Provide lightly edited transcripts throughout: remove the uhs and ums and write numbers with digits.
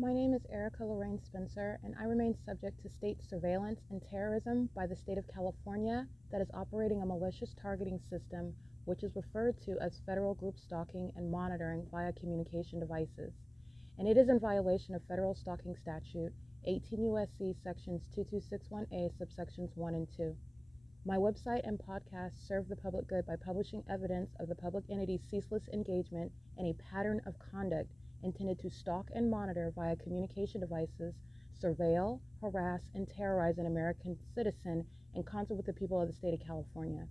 My name is Erica Lorraine Spencer, and I remain subject to state surveillance and terrorism by the state of California that is operating a malicious targeting system, which is referred to as federal group stalking and monitoring via communication devices. And it is in violation of federal stalking statute 18 U.S.C. sections 2261A subsections 1 and 2. My website and podcast serve the public good by publishing evidence of the public entity's ceaseless engagement in a pattern of conduct intended to stalk and monitor via communication devices, surveil, harass, and terrorize an American citizen in concert with the people of the state of California.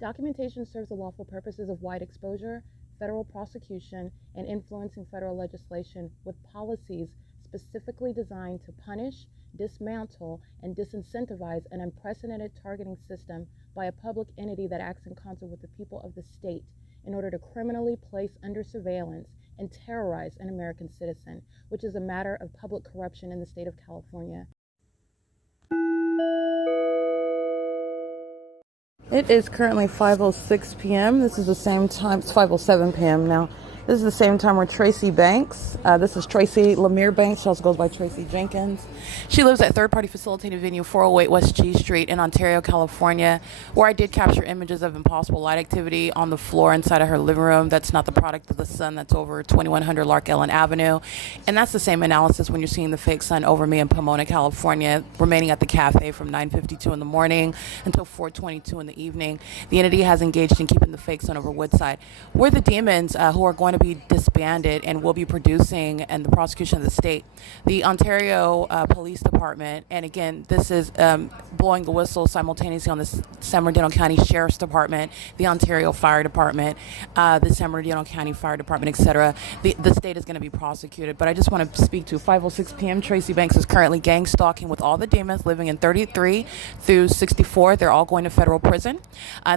Documentation serves the lawful purposes of wide exposure, federal prosecution, and influencing federal legislation with policies specifically designed to punish, dismantle, and disincentivize an unprecedented targeting system by a public entity that acts in concert with the people of the state in order to criminally place under surveillance and terrorize an American citizen, which is a matter of public corruption in the state of California. It is currently 5:06 p.m. This is the same time, it's 5:07 p.m. now. This is the same time where Tracy Banks, this is Tracy Lemire Banks, she also goes by Tracy Jenkins. She lives at Third Party Facilitated Venue 408 West G Street in Ontario, California, where I did capture images of impossible light activity on the floor inside of her living room. That's not the product of the sun that's over 2100 Lark Ellen Avenue. And that's the same analysis when you're seeing the fake sun over me in Pomona, California, remaining at the cafe from 9:52 in the morning until 4:22 in the evening. The entity has engaged in keeping the fake sun over Woodside. We're the demons who are going to be disbanded and will be producing and the prosecution of the state. The Ontario Police Department, and again, this is blowing the whistle simultaneously on the San Bernardino County Sheriff's Department, the Ontario Fire Department, the San Bernardino County Fire Department, etc. The state is going to be prosecuted. But I just want to speak to 5:06 p.m. Tracy Banks is currently gang stalking with all the demons living in 33 through 64. They're all going to federal prison.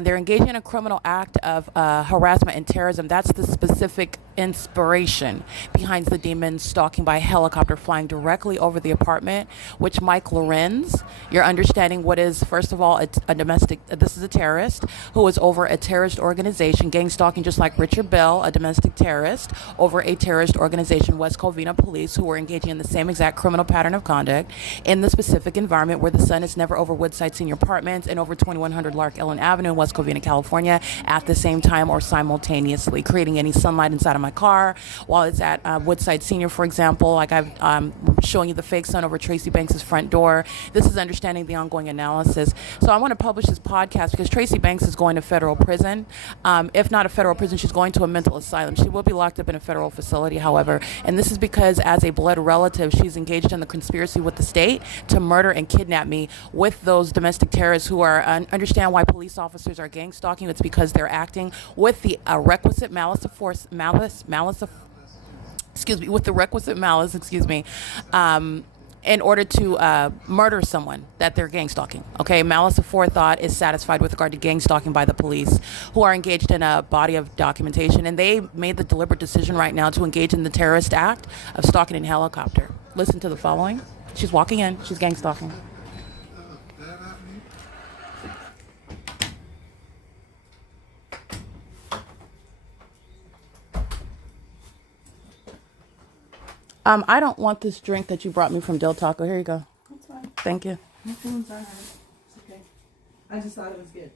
They're engaging in a criminal act of harassment and terrorism. That's the specific inspiration behind the demon stalking by helicopter flying directly over the apartment, which Mike Lorenz, you're understanding what is, first of all, a domestic, this is a terrorist who is over a terrorist organization, gang stalking just like Richard Bell, a domestic terrorist, over a terrorist organization, West Covina Police, who were engaging in the same exact criminal pattern of conduct in the specific environment where the sun is never over Woodside Senior Apartments and over 2100 Lark Ellen Avenue in West Covina, California at the same time or simultaneously, creating any sunlight inside of my car while it's at Woodside Senior, for example, like I'm showing you the fake sun over Tracy Banks' front door. This is understanding the ongoing analysis. So I want to publish this podcast because Tracy Banks is going to federal prison. If not a federal prison, she's going to a mental asylum. She will be locked up in a federal facility, however, and this is because as a blood relative, she's engaged in the conspiracy with the state to murder and kidnap me with those domestic terrorists who are, understand why police officers are gang stalking. It's because they're acting with the requisite malice of force, with the requisite malice, in order to murder someone that they're gang stalking. Okay, malice of forethought is satisfied with regard to gang stalking by the police, who are engaged in a body of documentation, and they made the deliberate decision right now to engage in the terrorist act of stalking in helicopter. Listen to the following. She's walking in. She's gang stalking. I don't want this drink that you brought me from Del Taco. Here you go. That's fine. Thank you. My feelings are hurt. It's okay. I just thought it was good.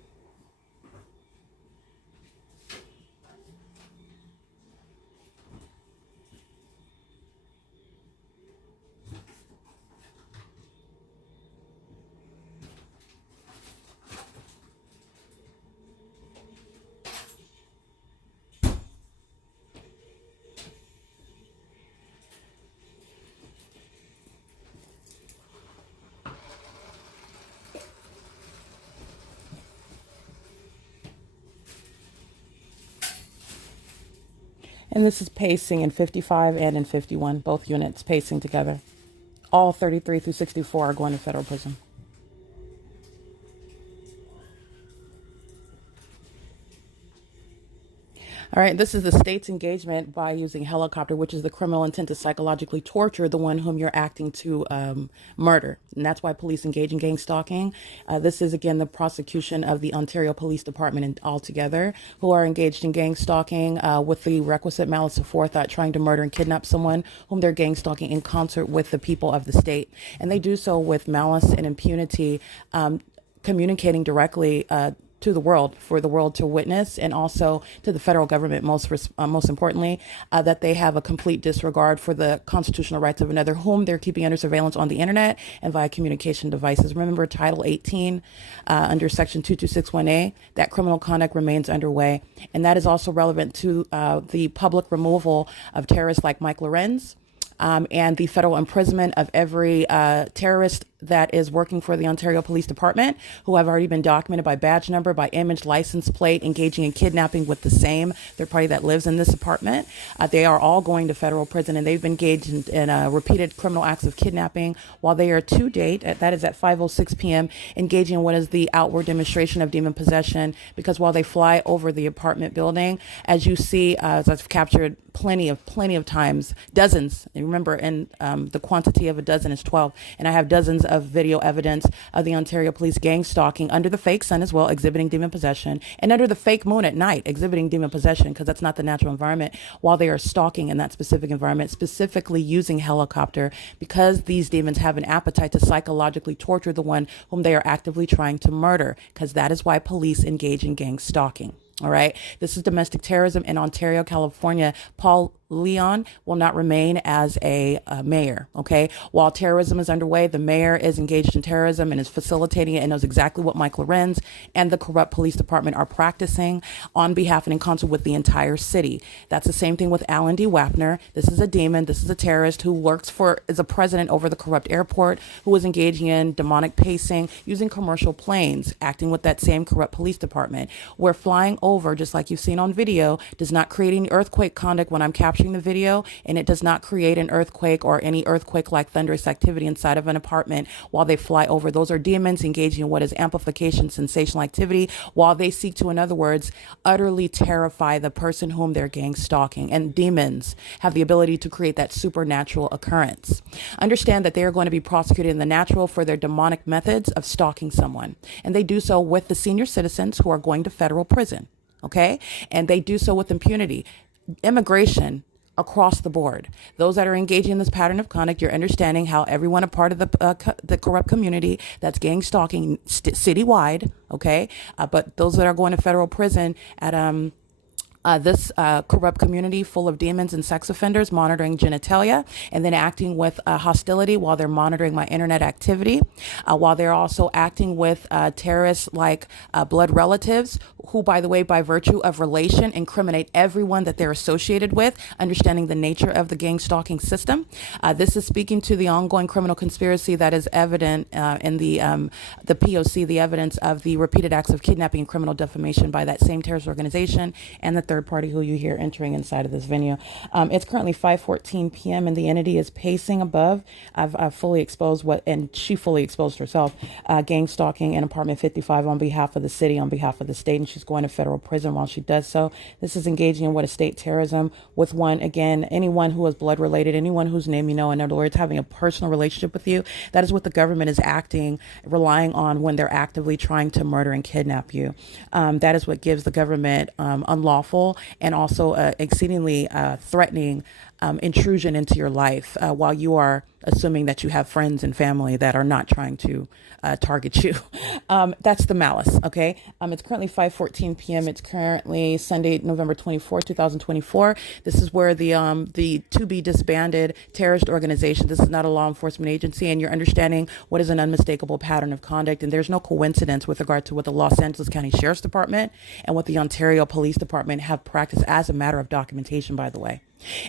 And this is pacing in 55 and in 51, both units pacing together. All 33 through 64 are going to federal prison. All right, this is the state's engagement by using helicopter, which is the criminal intent to psychologically torture the one whom you're acting to murder. And that's why police engage in gang stalking. This is, again, the prosecution of the Ontario Police Department and altogether, who are engaged in gang stalking with the requisite malice of forethought, trying to murder and kidnap someone whom they're gang stalking in concert with the people of the state. And they do so with malice and impunity, communicating directly to the world, for the world to witness, and also to the federal government, most importantly, that they have a complete disregard for the constitutional rights of another, whom they're keeping under surveillance on the internet and via communication devices. Remember Title 18 under Section 2261A, that criminal conduct remains underway. And that is also relevant to the public removal of terrorists like Mike Lorenz, and the federal imprisonment of every terrorist that is working for the Ontario Police Department, who have already been documented by badge number, by image, license plate, engaging in kidnapping with the same third party that lives in this apartment. They are all going to federal prison, and they've been engaged in repeated criminal acts of kidnapping, while they are to date, that is at 5:06 p.m., engaging in what is the outward demonstration of demon possession, because while they fly over the apartment building, as you see, as I've captured plenty of times, dozens, and remember, and the quantity of a dozen is 12, and I have dozens of video evidence of the Ontario Police gang stalking under the fake sun as well, exhibiting demon possession, and under the fake moon at night, exhibiting demon possession, because that's not the natural environment, while they are stalking in that specific environment, specifically using helicopter, because these demons have an appetite to psychologically torture the one whom they are actively trying to murder, because that is why police engage in gang stalking. All right. This is domestic terrorism in Ontario, California. Paul Leon will not remain as a mayor. Okay. While terrorism is underway, the mayor is engaged in terrorism and is facilitating it and knows exactly what Mike Lorenz and the corrupt police department are practicing on behalf and in concert with the entire city. That's the same thing with Alan D. Wapner. This is a demon. This is a terrorist who is a president over the corrupt airport, who is engaging in demonic pacing, using commercial planes, acting with that same corrupt police department. We're flying over, just like you've seen on video, does not create any earthquake conduct when I'm capturing the video, and it does not create an earthquake or any earthquake-like thunderous activity inside of an apartment while they fly over. Those are demons engaging in what is amplification, sensational activity, while they seek to, in other words, utterly terrify the person whom they're gang stalking. And demons have the ability to create that supernatural occurrence. Understand that they are going to be prosecuted in the natural for their demonic methods of stalking someone, and they do so with the senior citizens who are going to federal prison. Okay, and they do so with impunity. Immigration across the board. Those that are engaging in this pattern of conduct, you're understanding how everyone a part of the corrupt community that's gang stalking citywide. Okay, but those that are going to federal prison at this corrupt community full of demons and sex offenders, monitoring genitalia, and then acting with hostility while they're monitoring my internet activity, while they're also acting with terrorists like blood relatives, who, by the way, by virtue of relation, incriminate everyone that they're associated with, understanding the nature of the gang stalking system. This is speaking to the ongoing criminal conspiracy that is evident in the P.O.C, the evidence of the repeated acts of kidnapping and criminal defamation by that same terrorist organization and the third party who you hear entering inside of this venue. It's currently 5:14 p.m. and the entity is pacing above. I've fully exposed and she fully exposed herself, gang stalking in apartment 55 on behalf of the city, on behalf of the state, and she's going to federal prison while she does so. This is engaging in what is state terrorism with anyone who is blood related, anyone whose name you know, in other words, having a personal relationship with you. That is what the government is relying on when they're actively trying to murder and kidnap you. That is what gives the government unlawful and also exceedingly threatening intrusion into your life while you are assuming that you have friends and family that are not trying to target you. That's the malice, okay? It's currently 5:14 p.m. It's currently Sunday, November 24, 2024. This is where the to-be disbanded terrorist organization, this is not a law enforcement agency, and you're understanding what is an unmistakable pattern of conduct, and there's no coincidence with regard to what the Los Angeles County Sheriff's Department and what the Ontario Police Department have practiced as a matter of documentation, by the way.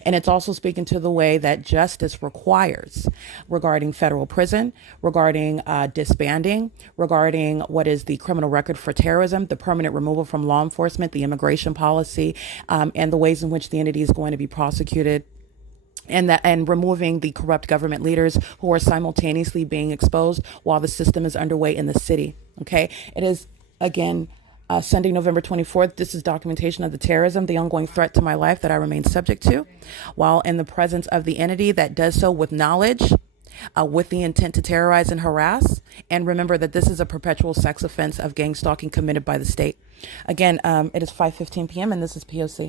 And it's also speaking to the way that justice requires regarding federal prison, regarding disbanding, regarding what is the criminal record for terrorism, the permanent removal from law enforcement, the immigration policy, and the ways in which the entity is going to be prosecuted, and removing the corrupt government leaders who are simultaneously being exposed while the system is underway in the city. Okay, it is, again, Sunday, November 24th. This is documentation of the terrorism, the ongoing threat to my life that I remain subject to, while in the presence of the entity that does so with knowledge, with the intent to terrorize and harass. And remember that this is a perpetual sex offense of gang stalking committed by the state. Again, it is 5:15 p.m. and this is P.O.C.